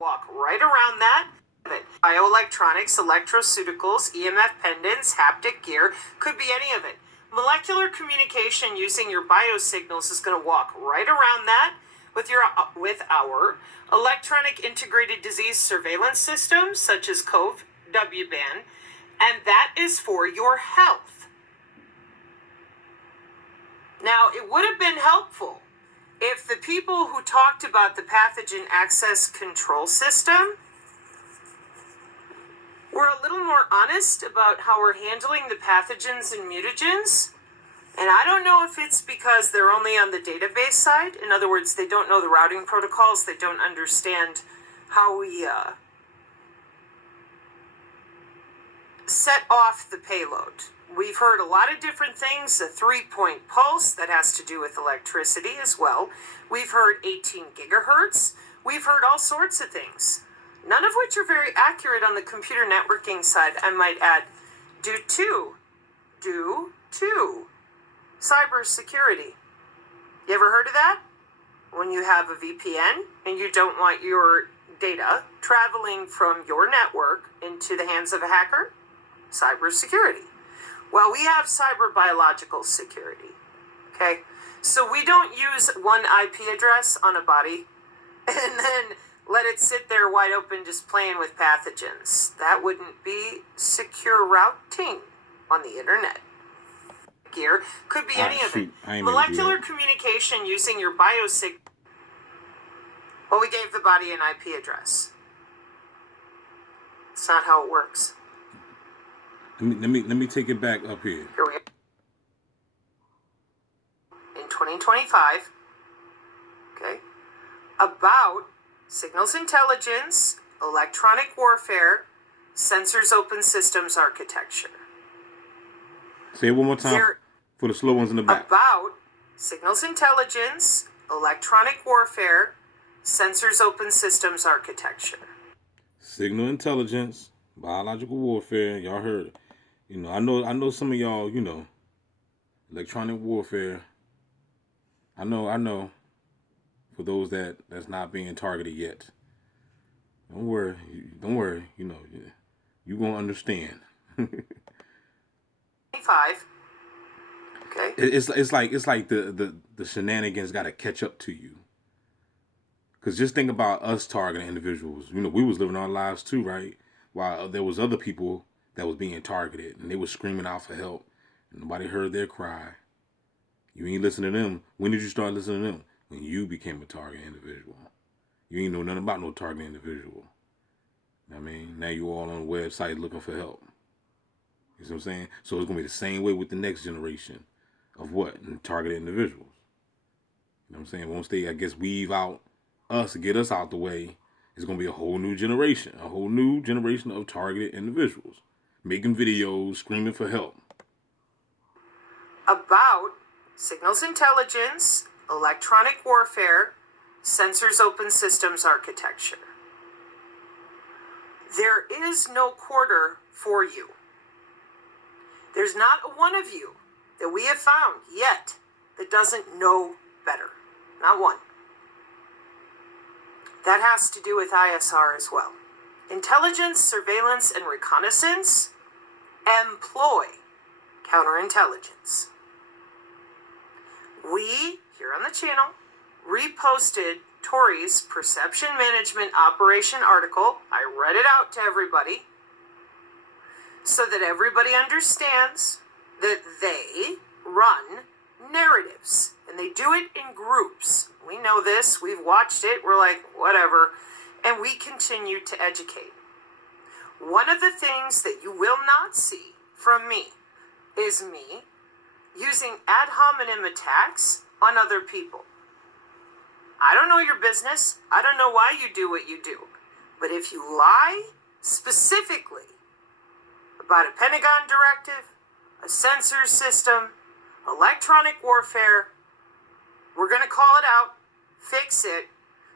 walk right around that. Bioelectronics, electroceuticals, EMF pendants, haptic gear, could be any of it. Molecular communication using your biosignals is going to walk right around that with our electronic integrated disease surveillance systems such as COVE, WBAN, and that is for your health. Now, it would have been helpful if the people who talked about the pathogen access control system were a little more honest about how we're handling the pathogens and mutagens. And I don't know if it's because they're only on the database side. In other words, they don't know the routing protocols. They don't understand how we set off the payload. We've heard a lot of different things, a 3-point pulse that has to do with electricity as well. We've heard 18 gigahertz. We've heard all sorts of things, none of which are very accurate on the computer networking side, I might add, due to cybersecurity. You ever heard of that? When you have a VPN and you don't want your data traveling from your network into the hands of a hacker? Cybersecurity. Well, we have cyber biological security, okay? So we don't use one IP address on a body and then let it sit there wide open just playing with pathogens. That wouldn't be secure routing on the internet. Gear could be any of it. Molecular communication using your biosig. Well, we gave the body an IP address. It's not how it works. Let me take it back up here. Here we are. In 2025, okay, about signals intelligence, electronic warfare, sensors open systems architecture. Say it one more time for the slow ones in the back. About signals intelligence, electronic warfare, sensors open systems architecture. Signal intelligence, biological warfare, y'all heard it. You know, I know some of y'all, you know, electronic warfare. I know for those that's not being targeted yet. Don't worry, you know, you gonna understand. 25. Okay. It's like the shenanigans got to catch up to you. Cause just think about us targeting individuals. You know, we was living our lives too, right? While there was other people that was being targeted and they were screaming out for help, and nobody heard their cry. You ain't listen to them. When did you start listening to them? When you became a target individual. You ain't know nothing about no target individual. I mean, now you all on the website looking for help. You see what I'm saying? So it's gonna be the same way with the next generation of what? Targeted individuals. You know what I'm saying? Once they, I guess, weave out us to get us out the way, it's gonna be a whole new generation of targeted individuals making videos, screaming for help. About signals intelligence, electronic warfare, sensors open systems architecture. There is no quarter for you. There's not a one of you that we have found yet that doesn't know better. Not one. That has to do with ISR as well. Intelligence, surveillance, and reconnaissance employ counterintelligence. We, here on the channel, reposted Tori's Perception Management Operation article. I read it out to everybody so that everybody understands that they run narratives, and they do it in groups. We know this, we've watched it, we're like, whatever, and we continue to educate. One of the things that you will not see from me is me using ad hominem attacks on other people. I don't know your business, I don't know why you do what you do, but if you lie specifically about a Pentagon directive, a sensor system, electronic warfare, we're going to call it out, fix it,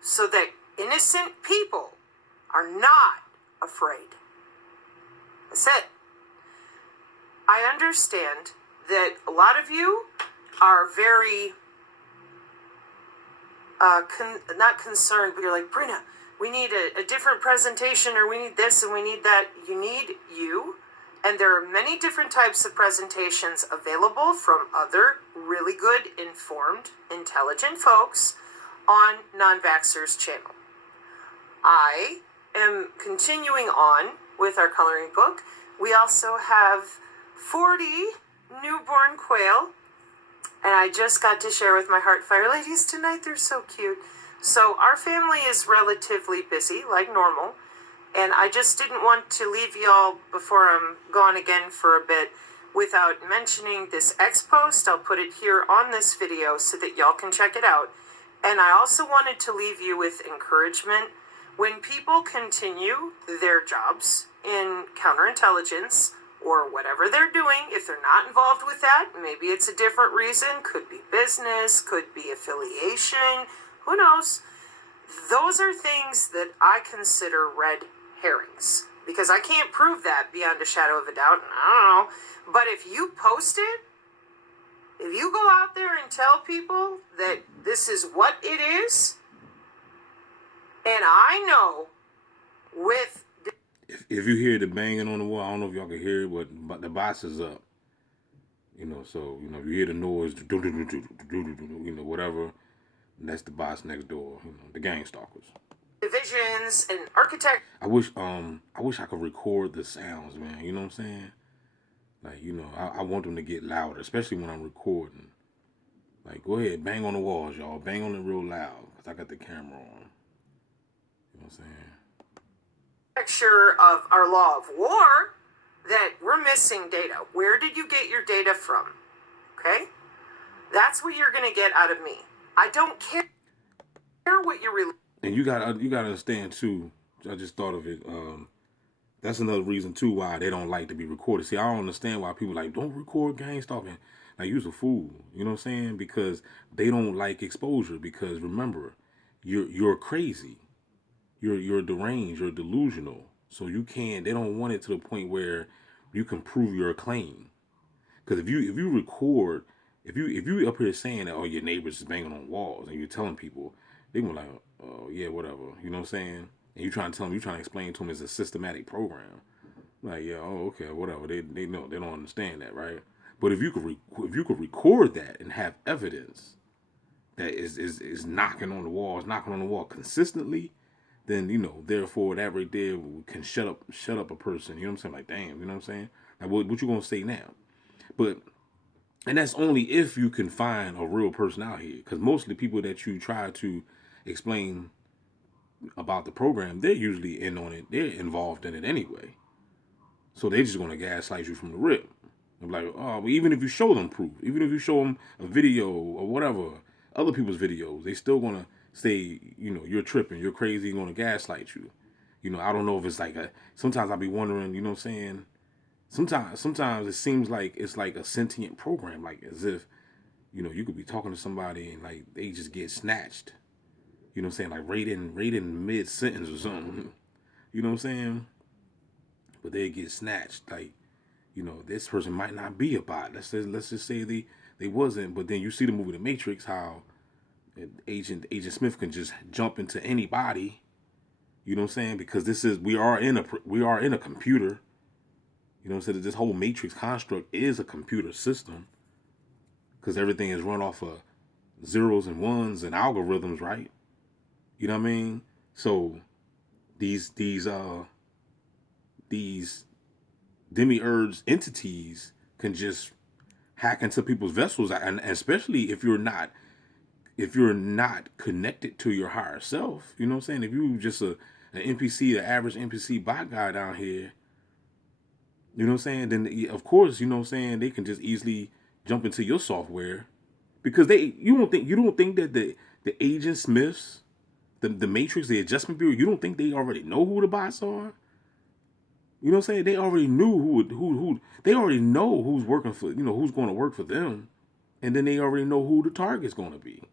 so that innocent people are not afraid. That's it. I understand that a lot of you are very, not concerned, but you're like, Brina, we need a different presentation, or we need this and we need that. You need you. And there are many different types of presentations available from other really good, informed, intelligent folks on Non-Vaxxers channel. I am continuing on with our coloring book. We also have 40 newborn quail, and I just got to share with my Heart Fire ladies tonight. They're so cute. So our family is relatively busy, like normal, and I just didn't want to leave y'all before I'm gone again for a bit without mentioning this X post. I'll put it here on this video so that y'all can check it out. And I also wanted to leave you with encouragement. When people continue their jobs in counterintelligence or whatever they're doing, if they're not involved with that, maybe it's a different reason, could be business, could be affiliation, who knows? Those are things that I consider red herrings, because I can't prove that beyond a shadow of a doubt, and I don't know. But if you post it, if you go out there and tell people that this is what it is, and I know with... If you hear the banging on the wall, I don't know if y'all can hear it, but the box is up. You know, so, you know, if you hear the noise, you know, whatever, that's the boss next door, you know, the gang stalkers. Divisions and architect. I wish I could record the sounds, man. You know what I'm saying? Like, you know, I want them to get louder, especially when I'm recording. Like, go ahead, bang on the walls, y'all. Bang on it real loud, because I got the camera on. You know what I'm saying? Picture of our law of war that we're missing data. Where did you get your data from? Okay? That's what you're going to get out of me. I don't care what you're really... And you got to understand, too, I just thought of it, that's another reason, too, why they don't like to be recorded. See, I don't understand why people like, don't record gang stalking. Like, you's a fool. You know what I'm saying? Because they don't like exposure. Because, remember, you're crazy. You're deranged. You're delusional. So you can't, they don't want it to the point where you can prove your claim. Because if you record... If you up here saying that, oh, your neighbors is banging on walls, and you're telling people, they gonna be like, oh yeah, whatever, you know what I'm saying? And you trying to tell them, you trying to explain to them it's a systematic program, like, yeah, oh, okay, whatever. They know, they don't understand that, right? But if you could record that and have evidence that is knocking on the wall consistently, then, you know, therefore that right there can shut up a person. You know what I'm saying? Like, damn, you know what I'm saying? Like, what you gonna say now? But... And that's only if you can find a real person out here. Because mostly people that you try to explain about the program, they're usually in on it. They're involved in it anyway. So they're just going to gaslight you from the rip. They're like, oh, but even if you show them proof, even if you show them a video or whatever, other people's videos, they still going to say, you know, you're tripping, you're crazy, going to gaslight you. You know, I don't know if it's like sometimes I'll be wondering, you know what I'm saying? Sometimes it seems like it's like a sentient program, like as if, you know, you could be talking to somebody and like they just get snatched. You know what I'm saying? Like right in mid sentence or something. You know what I'm saying? But they get snatched. Like, you know, this person might not be a bot. Let's just say they wasn't. But then you see the movie The Matrix, how Agent Smith can just jump into anybody. You know what I'm saying? Because we are in a computer. You know what I'm saying? This whole matrix construct is a computer system, because everything is run off of zeros and ones and algorithms, right? You know what I mean? So these demiurge entities can just hack into people's vessels, and especially if you're not connected to your higher self. You know what I'm saying? If you just an NPC, an average NPC bot guy down here, you know what I'm saying? Then of course, you know what I'm saying, they can just easily jump into your software, because you don't think that the Agent Smiths, the Matrix, the Adjustment Bureau, you don't think they already know who the bots are? You know what I'm saying? They already knew who they already know who's working for, you know, who's going to work for them, and then they already know who the target's going to be.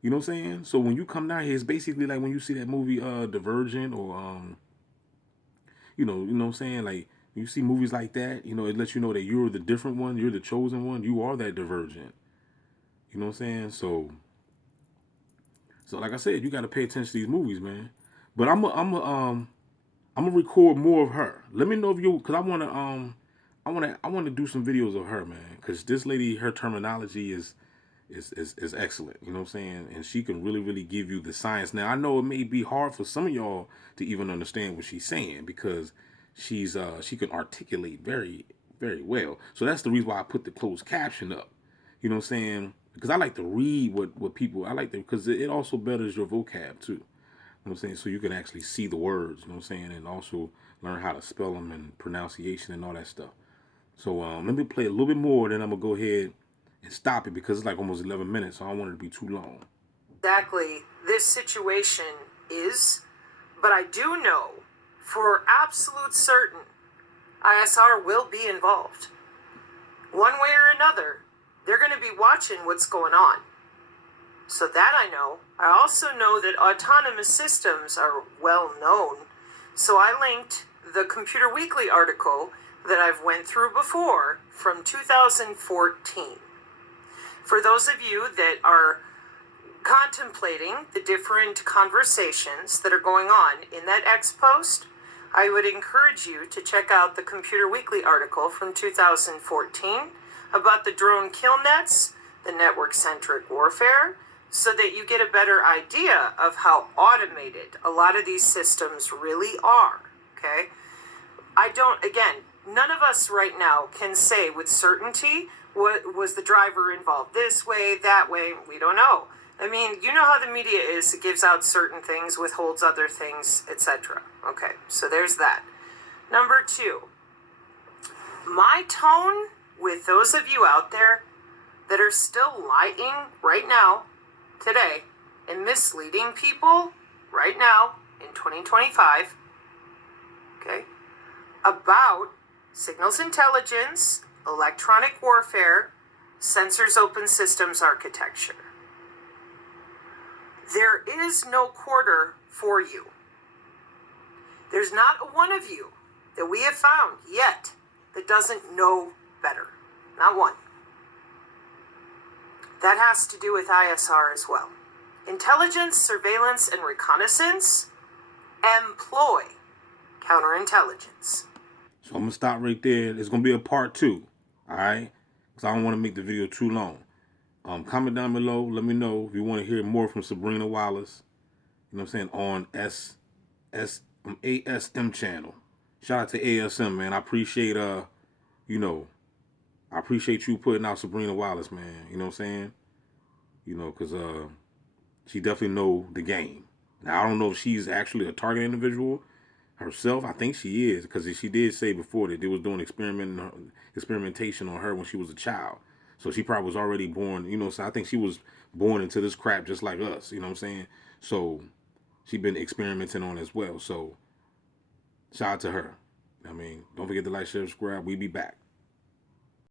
You know what I'm saying? So when you come down here, it's basically like when you see that movie Divergent, or you know what I'm saying, like, you see movies like that, you know, it lets you know that you're the different one, you're the chosen one, you are that divergent. You know what I'm saying? So like I said, you got to pay attention to these movies, man. But I'm gonna record more of her. Let me know if you, cause I want to do some videos of her, man. Cause this lady, her terminology is excellent. You know what I'm saying? And she can really give you the science. Now I know it may be hard for some of y'all to even understand what she's saying because she can articulate very well. So that's the reason why I put the closed caption up. You know what I'm saying? Because I like to read what people I like to because it also betters your vocab too. You know what I'm saying? So you can actually see the words, you know what I'm saying, and also learn how to spell them and pronunciation and all that stuff. So let me play a little bit more, then I'm gonna go ahead and stop it because it's like almost 11 minutes, so I don't want it to be too long. Exactly this situation is, but I do know for absolute certain ISR will be involved. One way or another, they're going to be watching what's going on. So that I know. I also know that autonomous systems are well known. So I linked the Computer Weekly article that I've went through before from 2014. For those of you that are contemplating the different conversations that are going on in that X post, I would encourage you to check out the Computer Weekly article from 2014 about the drone kill nets, the network-centric warfare, so that you get a better idea of how automated a lot of these systems really are, okay? Again, none of us right now can say with certainty what was the driver involved this way, that way, we don't know. I mean, you know how the media is. It gives out certain things, withholds other things, etc. Okay, so there's that. Number 2, my tone with those of you out there that are still lying right now, today, and misleading people right now in 2025, okay, about signals intelligence, electronic warfare, sensors open systems architecture. There is no quarter for you. There's not one of you that we have found yet that doesn't know better. Not one. That has to do with ISR as well. Intelligence, surveillance, and reconnaissance employ counterintelligence. So I'm gonna stop right there. It's gonna be a part 2, all right? Because I don't want to make the video too long. Comment down below. Let me know if you want to hear more from Sabrina Wallace. You know what I'm saying, on ASM channel. Shout out to ASM, man. I appreciate I appreciate you putting out Sabrina Wallace, man. You know what I'm saying? You know, because she definitely know the game. Now, I don't know if she's actually a target individual herself. I think she is, because she did say before that they was doing experimentation on her when she was a child. So she probably was already born, you know, so I think she was born into this crap just like us, you know what I'm saying? So she been experimenting on as well. So shout out to her. I mean, don't forget to like, share, subscribe. We be back.